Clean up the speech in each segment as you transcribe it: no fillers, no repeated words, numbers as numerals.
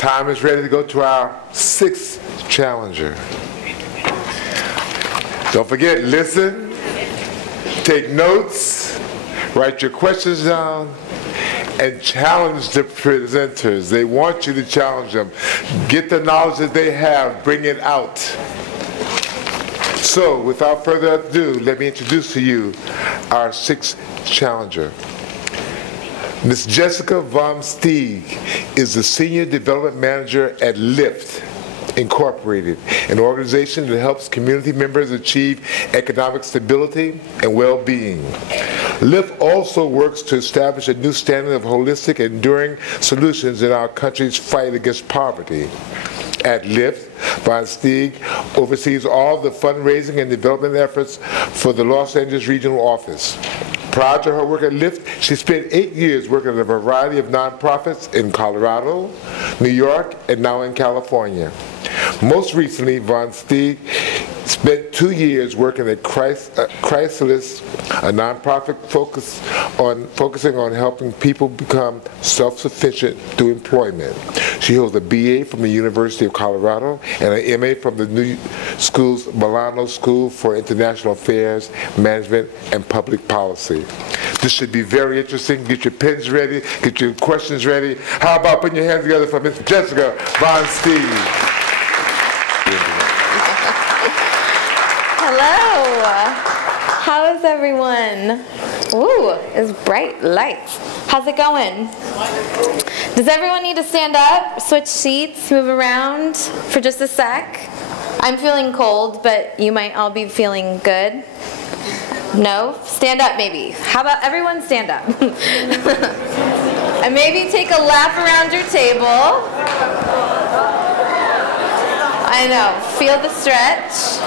Time is ready to go to our sixth challenger. Don't forget, listen, take notes, write your questions down, and challenge the presenters. They want you to challenge them. Get the knowledge that they have, bring it out. So, without further ado, let me introduce to you our sixth challenger. Ms. Jessica von Steeg is the Senior Development Manager at LIFT Incorporated, an organization that helps community members achieve economic stability and well-being. LIFT also works to establish a new standard of holistic, enduring solutions in our country's fight against poverty. At LIFT, von Steeg oversees all the fundraising and development efforts for the Los Angeles Regional Office. Prior to her work at LIFT, she spent 8 years working at a variety of nonprofits in Colorado, New York, and now in California. Most recently, von Steeg spent 2 years working at Chrysalis, a nonprofit focusing on helping people become self-sufficient through employment. She holds a BA from the University of Colorado and an MA from the New School's Milano School for International Affairs, Management, and Public Policy. This should be very interesting. Get your pens ready, get your questions ready. How about putting your hands together for Ms. Jessica von Steeg? Hello. How is everyone? Ooh, it's bright lights. How's it going? Does everyone need to stand up, switch seats, move around for just a sec? I'm feeling cold, but you might all be feeling good. No? Stand up maybe. How about everyone stand up? And maybe take a lap around your table. I know. Feel the stretch.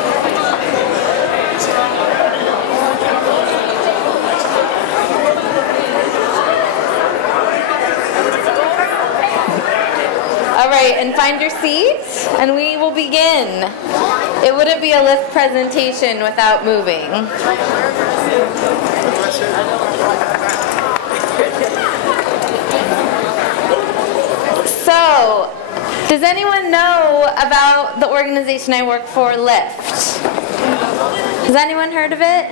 All right, and find your seat, and we will begin. It wouldn't be a LIFT presentation without moving. So, does anyone know about the organization I work for, LIFT? Has anyone heard of it?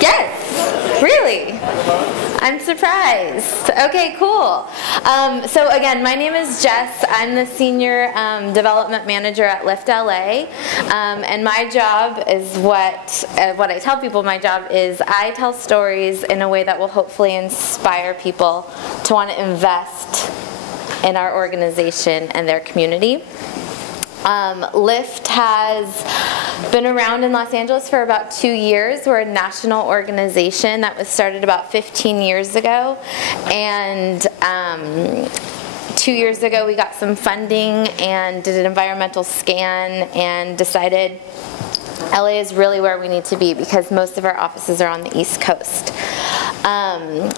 Yes. Really? I'm surprised. Okay, cool. So again, my name is Jess. I'm the Senior Development Manager at LIFT LA. And my job is what I tell people my job is I tell stories in a way that will hopefully inspire people to want to invest in our organization and their community. LIFT has been around in Los Angeles for about 2 years. We're a national organization that was started about 15 years ago. And 2 years ago we got some funding and did an environmental scan and decided LA is really where we need to be because most of our offices are on the East Coast.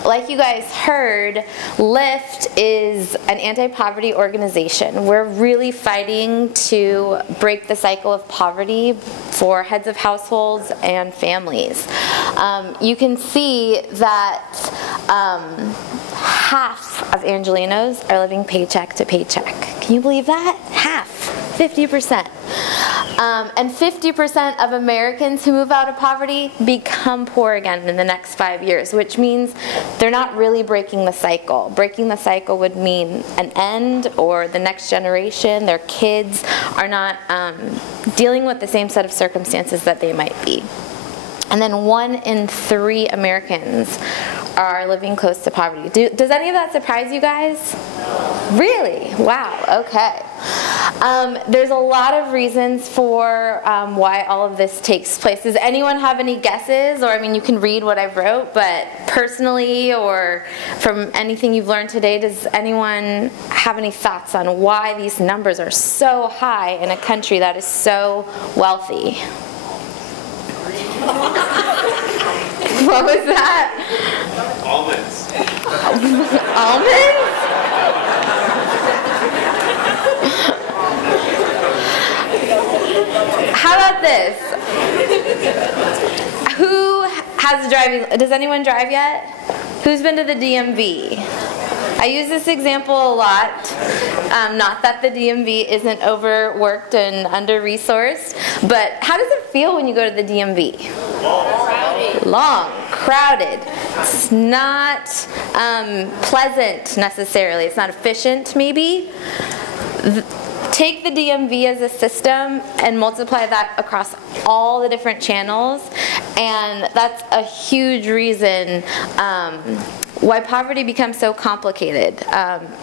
Like you guys heard, LIFT is an anti-poverty organization. We're really fighting to break the cycle of poverty for heads of households and families. You can see that half of Angelenos are living paycheck to paycheck. Can you believe that? Half. 50%. And 50% of Americans who move out of poverty become poor again in the next 5 years, which means they're not really breaking the cycle. Breaking the cycle would mean an end, or the next generation, their kids, are not dealing with the same set of circumstances that they might be. And then 1 in 3 Americans are living close to poverty. Does any of that surprise you guys? Really? Wow, okay. There's a lot of reasons for why all of this takes place. Does anyone have any guesses? Or, I mean, you can read what I wrote, but personally or from anything you've learned today, does anyone have any thoughts on why these numbers are so high in a country that is so wealthy? What was that? Almonds. Almonds? How about this? Who has a driving? Does anyone drive yet? Who's been to the DMV? I use this example a lot. Not that the DMV isn't overworked and under-resourced, but how does it feel when you go to the DMV? Long, crowded. It's not pleasant necessarily. It's not efficient, maybe. Take the DMV as a system and multiply that across all the different channels, and that's a huge reason why poverty becomes so complicated.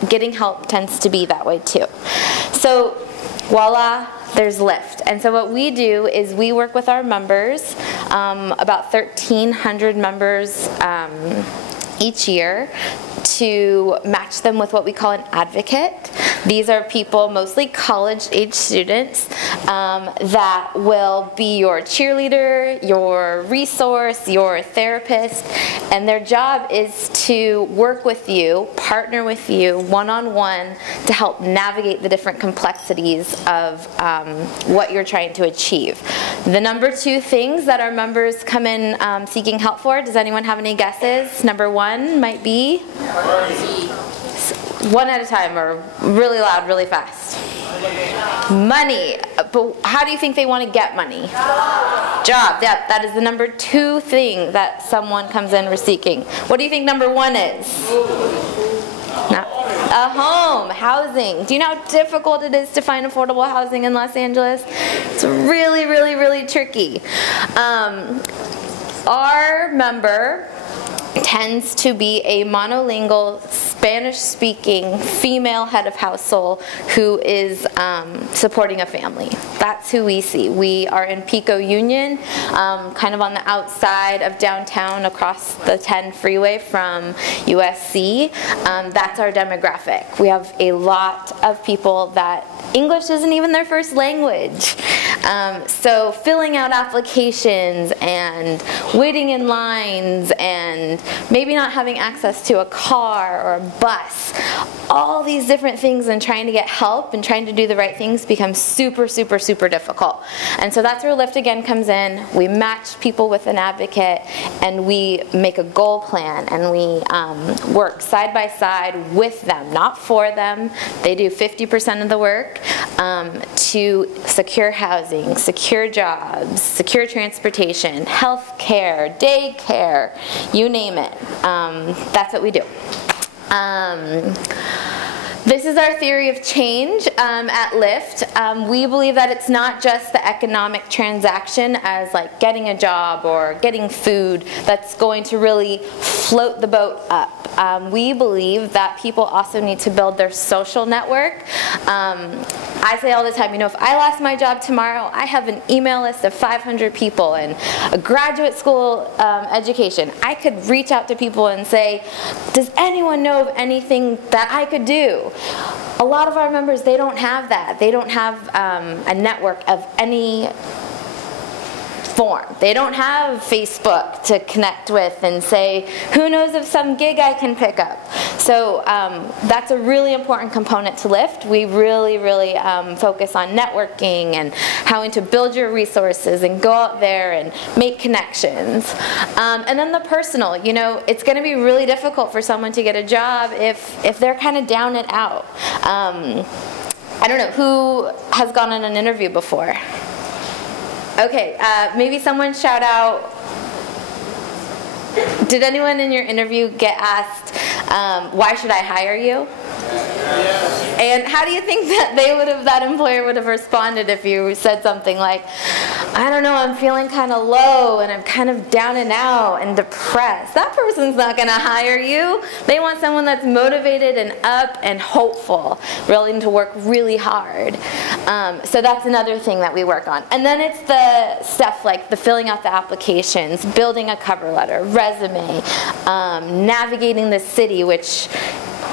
Getting help tends to be that way too. So voila, there's Lyft. And so what we do is we work with our members, about 1,300 members each year, to match them with what we call an advocate. These are people, mostly college-age students, that will be your cheerleader, your resource, your therapist, and their job is to work with you, partner with you one-on-one to help navigate the different complexities of what you're trying to achieve. The number 2 things that our members come in seeking help for, does anyone have any guesses? Number 1 might be? One at a time, or really loud, really fast. Money. But how do you think they want to get money? Job. Yep, that is the number 2 thing that someone comes in seeking. What do you think number 1 is? A home, housing. Do you know how difficult it is to find affordable housing in Los Angeles? It's really, really, really tricky. Our member tends to be a monolingual, Spanish-speaking female head of household who is supporting a family. That's who we see. We are in Pico Union, kind of on the outside of downtown across the 10 freeway from USC. That's our demographic. We have a lot of people that English isn't even their first language. So filling out applications and waiting in lines and maybe not having access to a car or a bus, all these different things, and trying to get help and trying to do the right things becomes super, super, super difficult. And so that's where Lyft again comes in. We match people with an advocate, and we make a goal plan, and we work side by side with them, not for them. They do 50% of the work to secure housing, secure jobs, secure transportation, health care, daycare, you name it. That's what we do. This is our theory of change at Lyft. We believe that it's not just the economic transaction as like getting a job or getting food that's going to really float the boat up. We believe that people also need to build their social network. I say all the time, you know, if I lost my job tomorrow, I have an email list of 500 people and a graduate school education. I could reach out to people and say, does anyone know of anything that I could do? A lot of our members, they don't have that. They don't have a network of any form. They don't have Facebook to connect with and say, who knows of some gig I can pick up? So that's a really important component to Lyft. We really, really focus on networking and how to build your resources and go out there and make connections. And then the personal, you know, it's going to be really difficult for someone to get a job if they're kind of down and out. I don't know, who has gone on an interview before? Okay, maybe someone shout out, did anyone in your interview get asked, why should I hire you? Yes. And how do you think that that employer would have responded if you said something like, I don't know, I'm feeling kind of low and I'm kind of down and out and depressed? That person's not going to hire you. They want someone that's motivated and up and hopeful, willing to work really hard. So that's another thing that we work on. And then it's the stuff like the filling out the applications, building a cover letter, resume, navigating the city, which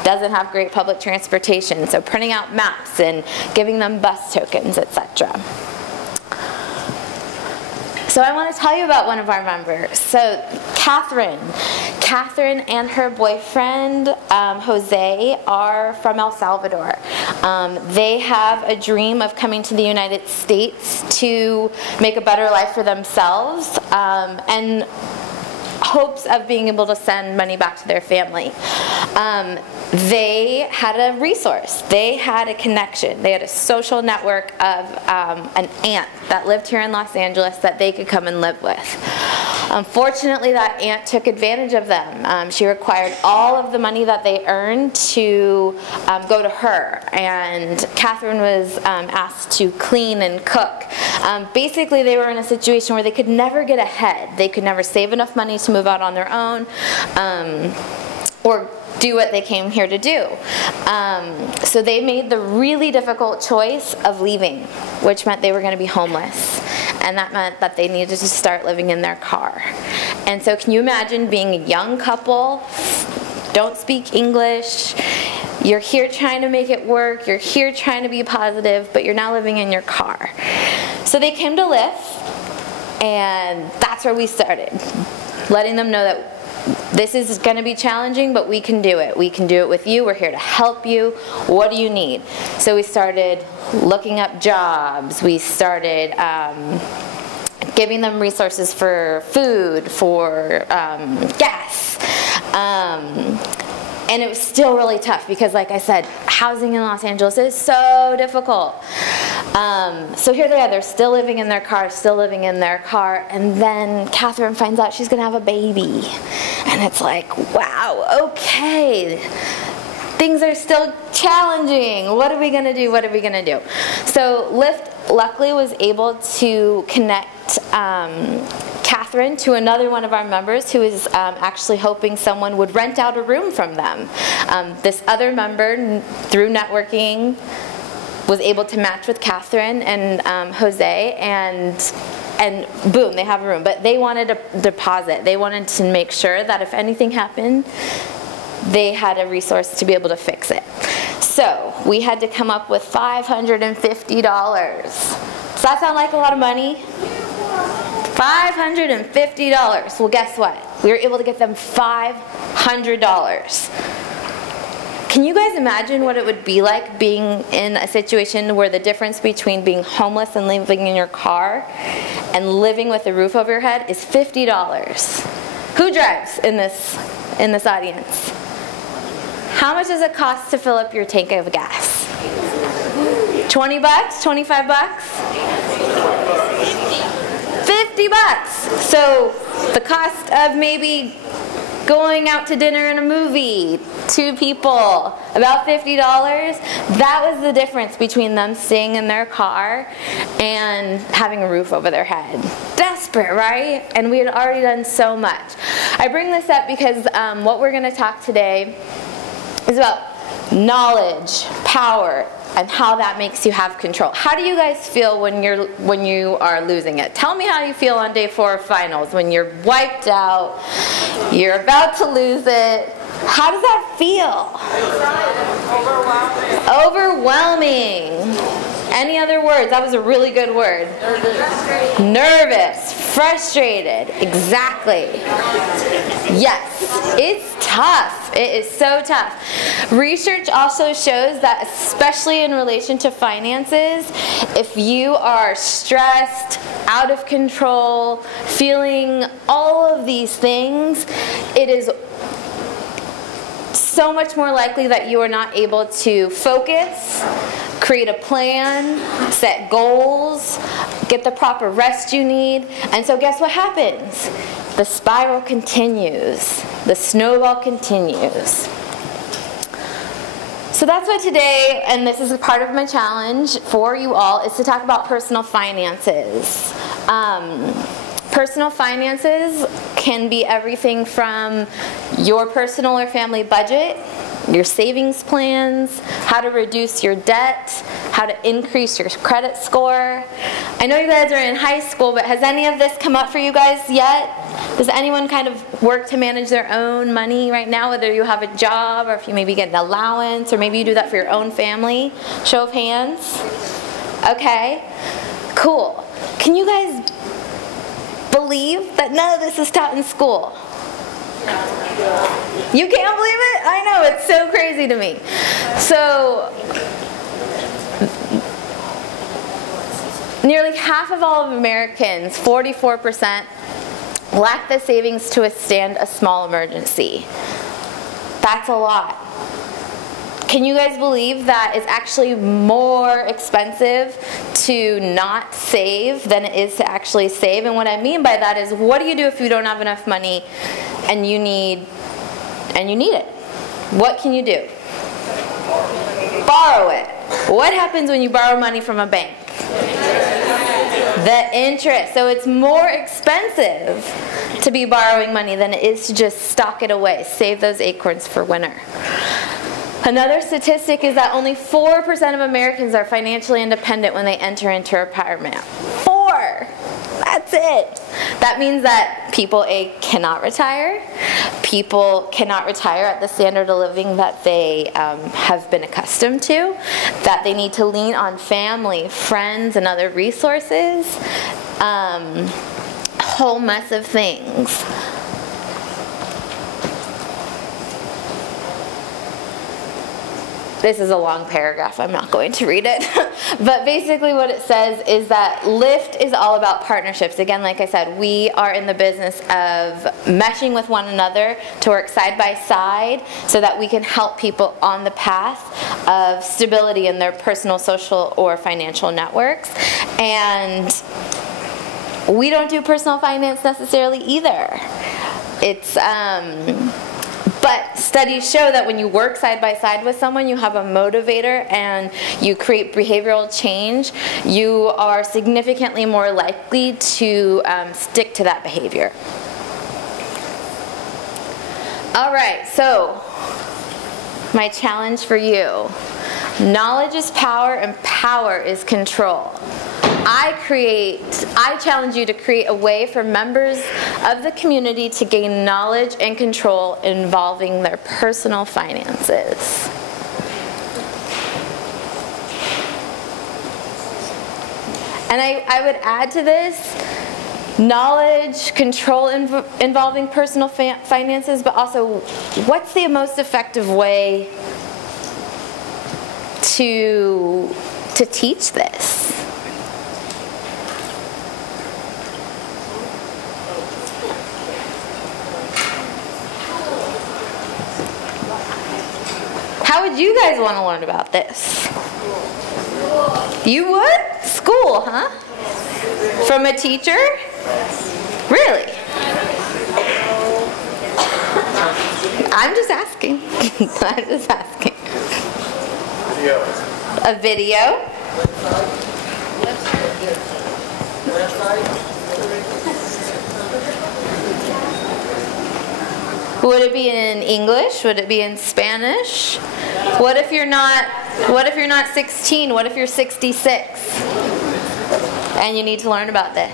doesn't have great public transportation, so printing out maps and giving them bus tokens, etc. So I want to tell you about one of our members. So Catherine and her boyfriend, Jose, are from El Salvador. They have a dream of coming to the United States to make a better life for themselves. And hopes of being able to send money back to their family. They had a resource. They had a connection. They had a social network of an aunt that lived here in Los Angeles that they could come and live with. Unfortunately, that aunt took advantage of them. She required all of the money that they earned to go to her, and Catherine was asked to clean and cook. Basically, they were in a situation where they could never get ahead. They could never save enough money to move out on their own, or do what they came here to do. So they made the really difficult choice of leaving, which meant they were going to be homeless. And that meant that they needed to start living in their car. And so can you imagine being a young couple, don't speak English, you're here trying to make it work, you're here trying to be positive, but you're now living in your car. So they came to Lyft, and that's where we started, letting them know that this is going to be challenging, but we can do it. We can do it with you. We're here to help you. What do you need? So we started looking up jobs. We started giving them resources for food, for gas. And it was still really tough because, like I said, housing in Los Angeles is so difficult. So here they are, they're still living in their car, and then Catherine finds out she's gonna have a baby. And it's like, wow, okay, things are still challenging. What are we gonna do, what are we gonna do? So Lyft luckily was able to connect Catherine to another one of our members who is actually hoping someone would rent out a room from them. This other member, through networking, was able to match with Catherine and Jose, and boom, they have a room. But they wanted a deposit. They wanted to make sure that if anything happened, they had a resource to be able to fix it. So we had to come up with $550. Does that sound like a lot of money? $550. Well, guess what? We were able to get them $500. Can you guys imagine what it would be like being in a situation where the difference between being homeless and living in your car and living with a roof over your head is $50? Who drives in this audience? How much does it cost to fill up your tank of gas? 20 bucks? 25 bucks? 50 bucks. So the cost of maybe going out to dinner and a movie, 2 people, about $50. That was the difference between them staying in their car and having a roof over their head. Desperate, right? And we had already done so much. I bring this up because what we're going to talk today is about knowledge, power, and how that makes you have control. How do you guys feel when you are losing it? Tell me how you feel on day 4 of finals, when you're wiped out, you're about to lose it. How does that feel? Overwhelming. Any other words? That was a really good word. Nervous, frustrated, exactly. Yes, it's tough. It is so tough. Research also shows that, especially in relation to finances, if you are stressed, out of control, feeling all of these things, it is so much more likely that you are not able to focus, create a plan, set goals, get the proper rest you need. And so guess what happens? The spiral continues. The snowball continues. So that's what today, and this is a part of my challenge for you all, is to talk about personal finances. Personal finances can be everything from your personal or family budget, your savings plans, how to reduce your debt, how to increase your credit score. I know you guys are in high school, but has any of this come up for you guys yet? Does anyone kind of work to manage their own money right now, whether you have a job or if you maybe get an allowance or maybe you do that for your own family? Show of hands. Okay, cool. Can you guys believe that none of this is taught in school? You can't believe it? I know, it's so crazy to me. So, nearly half of all of Americans, 44%, lack the savings to withstand a small emergency. That's a lot. Can you guys believe that it's actually more expensive to not save than it is to actually save? And what I mean by that is, what do you do if you don't have enough money and you need it? What can you do? Borrow it. What happens when you borrow money from a bank? The interest. So it's more expensive to be borrowing money than it is to just stock it away, save those acorns for winter. Another statistic is that only 4% of Americans are financially independent when they enter into retirement. 4! That's it. That means that people, A, cannot retire. People cannot retire at the standard of living that they have been accustomed to. That they need to lean on family, friends, and other resources. A whole mess of things. This is a long paragraph, I'm not going to read it. But basically what it says is that Lyft is all about partnerships. Again, like I said, we are in the business of meshing with one another to work side by side so that we can help people on the path of stability in their personal, social, or financial networks. And we don't do personal finance necessarily either. It's but studies show that when you work side by side with someone, you have a motivator and you create behavioral change, you are significantly more likely to stick to that behavior. All right, so my challenge for you. Knowledge is power and power is control. I challenge you to create a way for members of the community to gain knowledge and control involving their personal finances. And I would add to this, knowledge, control involving personal finances, but also what's the most effective way to teach this? How would you guys want to learn about this? You would? School, huh? From a teacher? Really? I'm just asking. I'm just asking. A video? Would it be in English? Would it be in Spanish? What if you're not 16? What if you're 66? And you need to learn about this.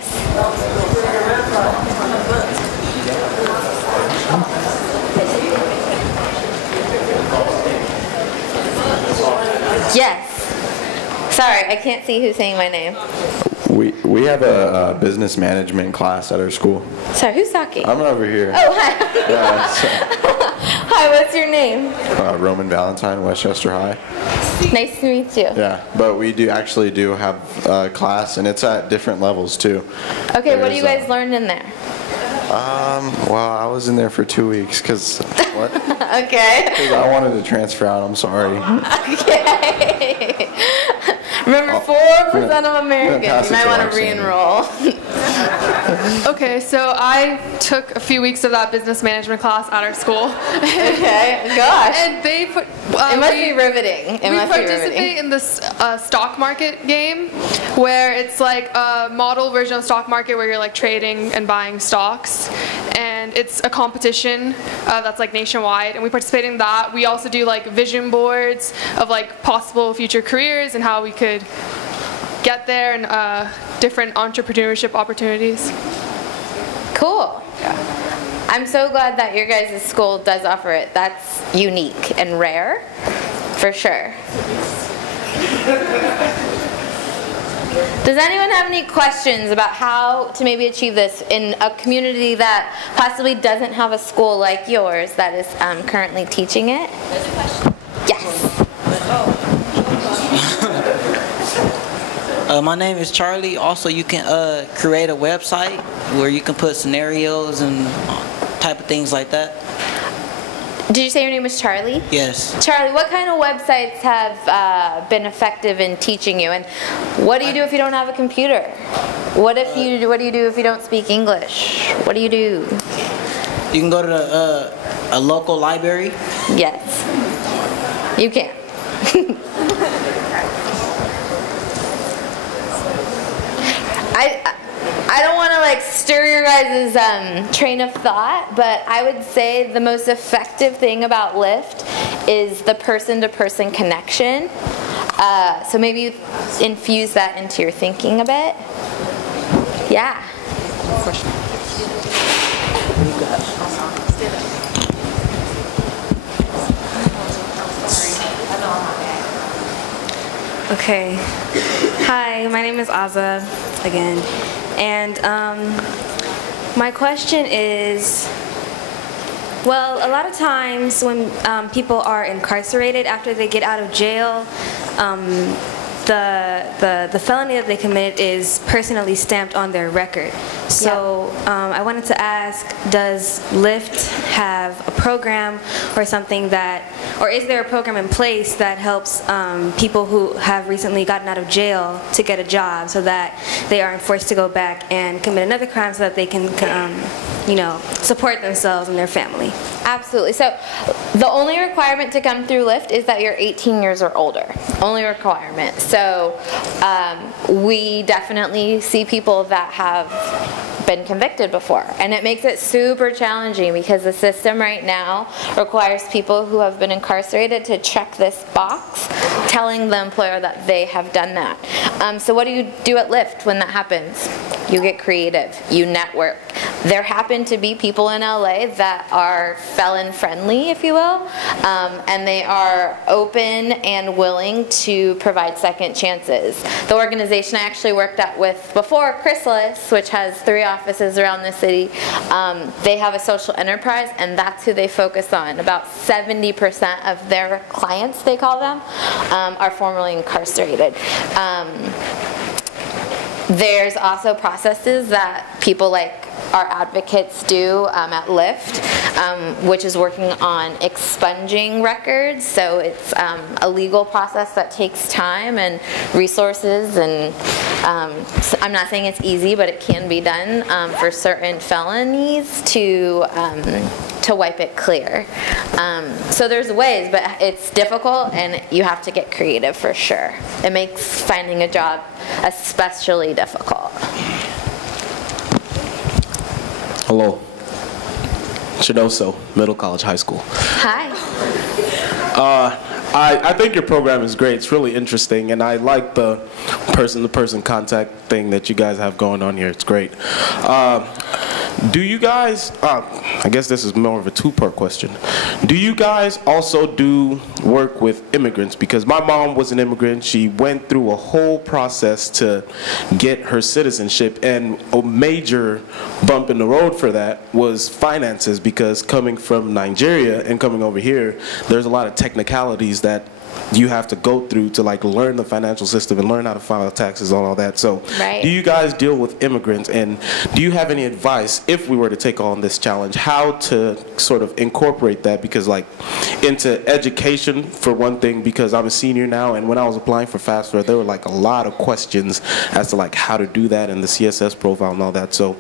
Yes. Sorry, I can't see who's saying my name. We have a business management class at our school. Sorry, who's talking? I'm over here. Oh, hi. Yeah, Hi, what's your name? Roman Valentine, Westchester High. Nice to meet you. Yeah, but we actually do have a class, and it's at different levels too. Okay, what do you guys learn in there? Well, I was in there for 2 weeks because what? Okay. 'Cause I wanted to transfer out. I'm sorry. Okay. Remember, 4% of Americans. You might want to re-enroll. Okay, so I took a few weeks of that business management class at our school. Okay, gosh. And they put. It must be riveting. We participate in this stock market game, where it's like a model version of stock market where you're like trading and buying stocks, and it's a competition that's like nationwide, and we participate in that. We also do like vision boards of like possible future careers and how we could get there, and different entrepreneurship opportunities. Cool. I'm so glad that your guys' school does offer it. That's unique and rare, for sure. Does anyone have any questions about how to maybe achieve this in a community that possibly doesn't have a school like yours that is currently teaching it? There's a question. Yes. My name is Charlie. Also, you can create a website where you can put scenarios and type of things like that. Did you say your name was Charlie? Yes. Charlie, what kind of websites have been effective in teaching you? And what do you do if you don't have a computer? What do you do if you don't speak English? What do you do? You can go to a local library. Yes, you can. I don't want to like stir your guys' train of thought, but I would say the most effective thing about Lyft is the person-to-person connection. So maybe you infuse that into your thinking a bit. Yeah. Question. Okay. Hi, my name is Aza again. And my question is, well, a lot of times when people are incarcerated after they get out of jail, the felony that they committed is personally stamped on their record. So I wanted to ask, does Lyft have a program or something that, or is there a program in place that helps people who have recently gotten out of jail to get a job so that they aren't forced to go back and commit another crime so that they can, you know, support themselves and their family? Absolutely. So the only requirement to come through Lyft is that you're 18 years or older. Only requirement. So we definitely see people that have been convicted before, and it makes it super challenging because the system right now requires people who have been incarcerated to check this box telling the employer that they have done that. So what do you do at Lyft when that happens? You get creative, you network. There happen to be people in LA that are felon friendly, if you will, and they are open and willing to provide second chances. The organization I actually worked at with before, Chrysalis, which has 3 offices around the city, they have a social enterprise, and that's who they focus on. About 70% of their clients, they call them, are formerly incarcerated. There's also processes that people like our advocates do at Lyft, which is working on expunging records. So it's a legal process that takes time and resources, and so I'm not saying it's easy, but it can be done for certain felonies to wipe it clear. So there's ways, but it's difficult and you have to get creative for sure. It makes finding a job especially difficult. Hello. Chidoso, Middle College High School. Hi. I think your program is great. It's really interesting, and I like the person-to-person contact thing that you guys have going on here. It's great. Do you guys, I guess this is more of a two-part question. Do you guys also do work with immigrants? Because my mom was an immigrant. She went through a whole process to get her citizenship, and a major bump in the road for that was finances, because coming from Nigeria and coming over here, there's a lot of technicalities that you have to go through to like learn the financial system and learn how to file taxes and all that. So do you guys deal with immigrants, and do you have any advice if we were to take on this challenge, how to sort of incorporate that? Because like into education for one thing, because I'm a senior now, and when I was applying for FAFSA, there were like a lot of questions as to like how to do that and the CSS profile and all that. So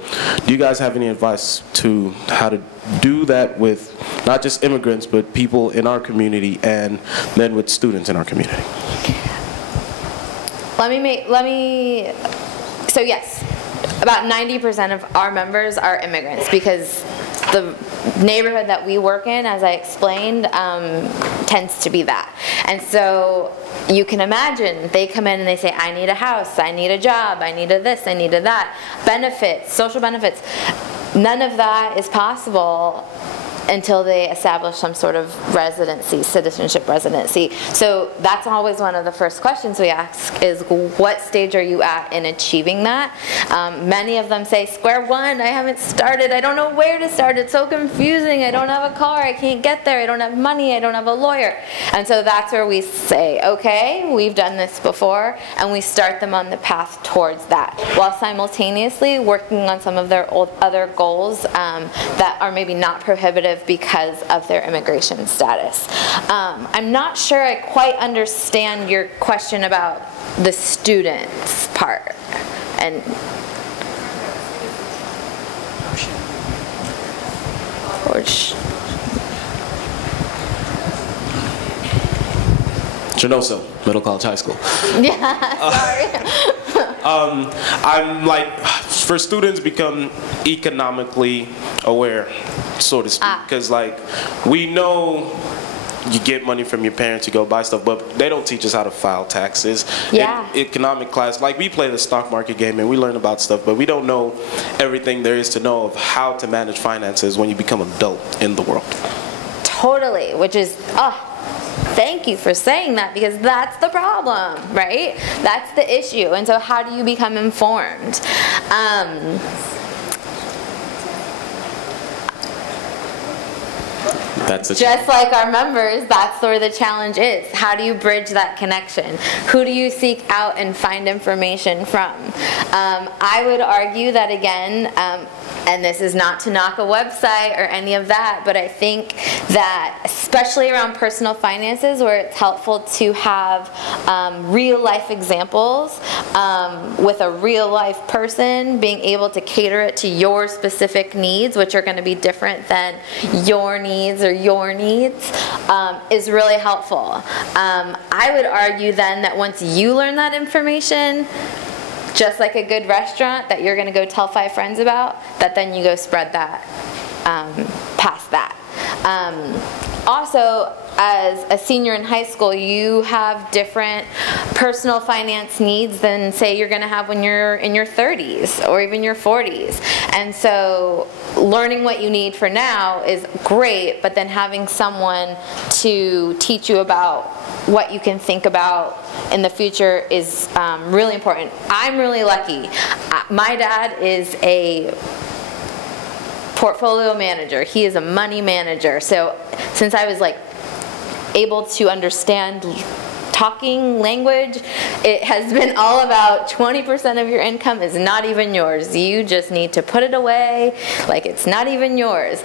do you guys have any advice to how to do that with not just immigrants but people in our community and then with students in our community? So yes, about 90% of our members are immigrants, because the neighborhood that we work in, as I explained, tends to be that. And so you can imagine they come in and they say, I need a house, I need a job, I need a this, I need a that. Benefits, social benefits. None of that is possible until they establish some sort of residency, citizenship residency. So that's always one of the first questions we ask is, what stage are you at in achieving that? Many of them say, square one, I haven't started, I don't know where to start, it's so confusing, I don't have a car, I can't get there, I don't have money, I don't have a lawyer. And so that's where we say, okay, we've done this before, and we start them on the path towards that, while simultaneously working on some of their other goals that are maybe not prohibitive because of their immigration status. I'm not sure I quite understand your question about the students part. And Chinoso, Middle College High School. Yeah, sorry. I'm like, for students become economically aware, so to speak, because like we know you get money from your parents, you go buy stuff, but they don't teach us how to file taxes. Yeah. In economic class, like we play the stock market game and we learn about stuff, but we don't know everything there is to know of how to manage finances when you become an adult in the world. Totally, which is, thank you for saying that, because that's the problem, right? That's the issue. And so how do you become informed? Just like our members, that's where the challenge is. How do you bridge that connection? Who do you seek out and find information from? I would argue that, again, and this is not to knock a website or any of that, but I think that especially around personal finances, where it's helpful to have real life examples with a real life person, being able to cater it to your specific needs, which are going to be different than your needs or your needs, is really helpful. I would argue then that once you learn that information, just like a good restaurant that you're going to go tell 5 friends about, that then you go spread that past that. Also, as a senior in high school, you have different personal finance needs than, say, you're going to have when you're in your 30s or even your 40s. And so learning what you need for now is great, but then having someone to teach you about what you can think about in the future is really important. I'm really lucky. My dad is a portfolio manager. He is a money manager. So since I was like able to understand talking language, it has been all about 20% of your income is not even yours. You just need to put it away like it's not even yours.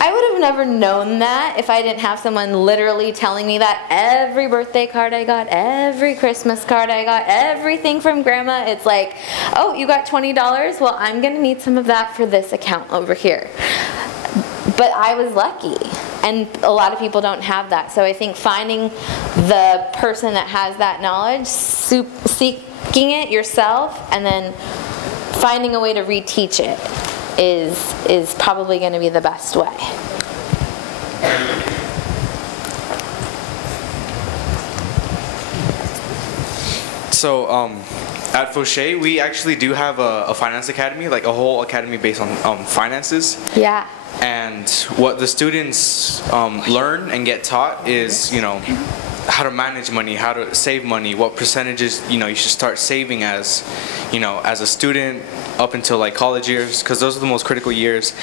I would have never known that if I didn't have someone literally telling me that. Every birthday card I got, every Christmas card I got, everything from grandma, it's like, oh, you got $20? Well, I'm gonna need some of that for this account over here. But I was lucky, and a lot of people don't have that. So I think finding the person that has that knowledge, seeking it yourself, and then finding a way to reteach it is probably going to be the best way. So at Fauché, we actually do have a finance academy, like a whole academy based on finances. Yeah. And what the students learn and get taught is, you know, how to manage money, how to save money, what percentages, you know, you should start saving as, you know, as a student up until like college years, because those are the most critical years,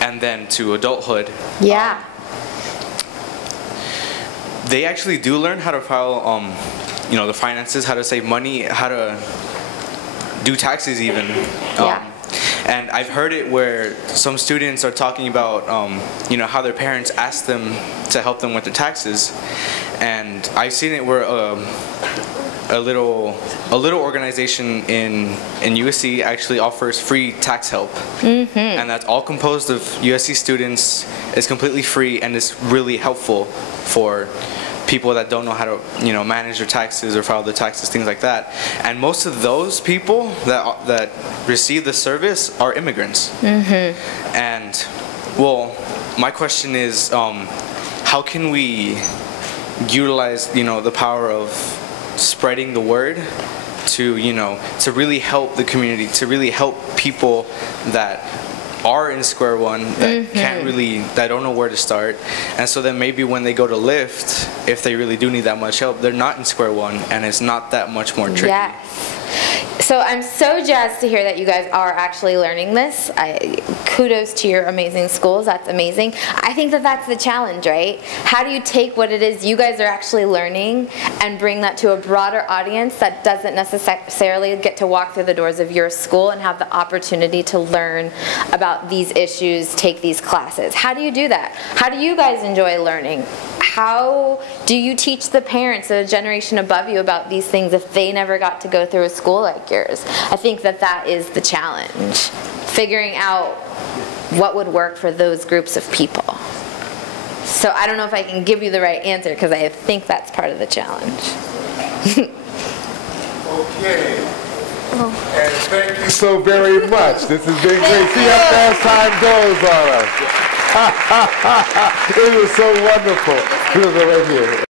and then to adulthood. Yeah. They actually do learn how to file, you know, the finances, how to save money, how to do taxes even. Yeah. And I've heard it where some students are talking about, you know, how their parents ask them to help them with their taxes, and I've seen it where a little organization in USC actually offers free tax help, and that's all composed of USC students. It's completely free, and it's really helpful for people that don't know how to, you know, manage their taxes or file their taxes, things like that. And most of those people that receive the service are immigrants. And well, my question is, how can we utilize, you know, the power of spreading the word to, you know, to really help the community, to really help people that are in square one, that can't really, that don't know where to start. And so then maybe when they go to lift, if they really do need that much help, they're not in square one, and it's not that much more tricky. Yes. So I'm so jazzed to hear that you guys are actually learning this. Kudos to your amazing schools. That's amazing. I think that that's the challenge, right? How do you take what it is you guys are actually learning and bring that to a broader audience that doesn't necessarily get to walk through the doors of your school and have the opportunity to learn about these issues, take these classes? How do you do that? How do you guys enjoy learning? How do you teach the parents of a generation above you about these things if they never got to go through a school like yours? I think that that is the challenge, figuring out what would work for those groups of people. So I don't know if I can give you the right answer because I think that's part of the challenge. Okay. And thank you so very much. This has been great. See how fast time goes on us. It was so wonderful. It was right here.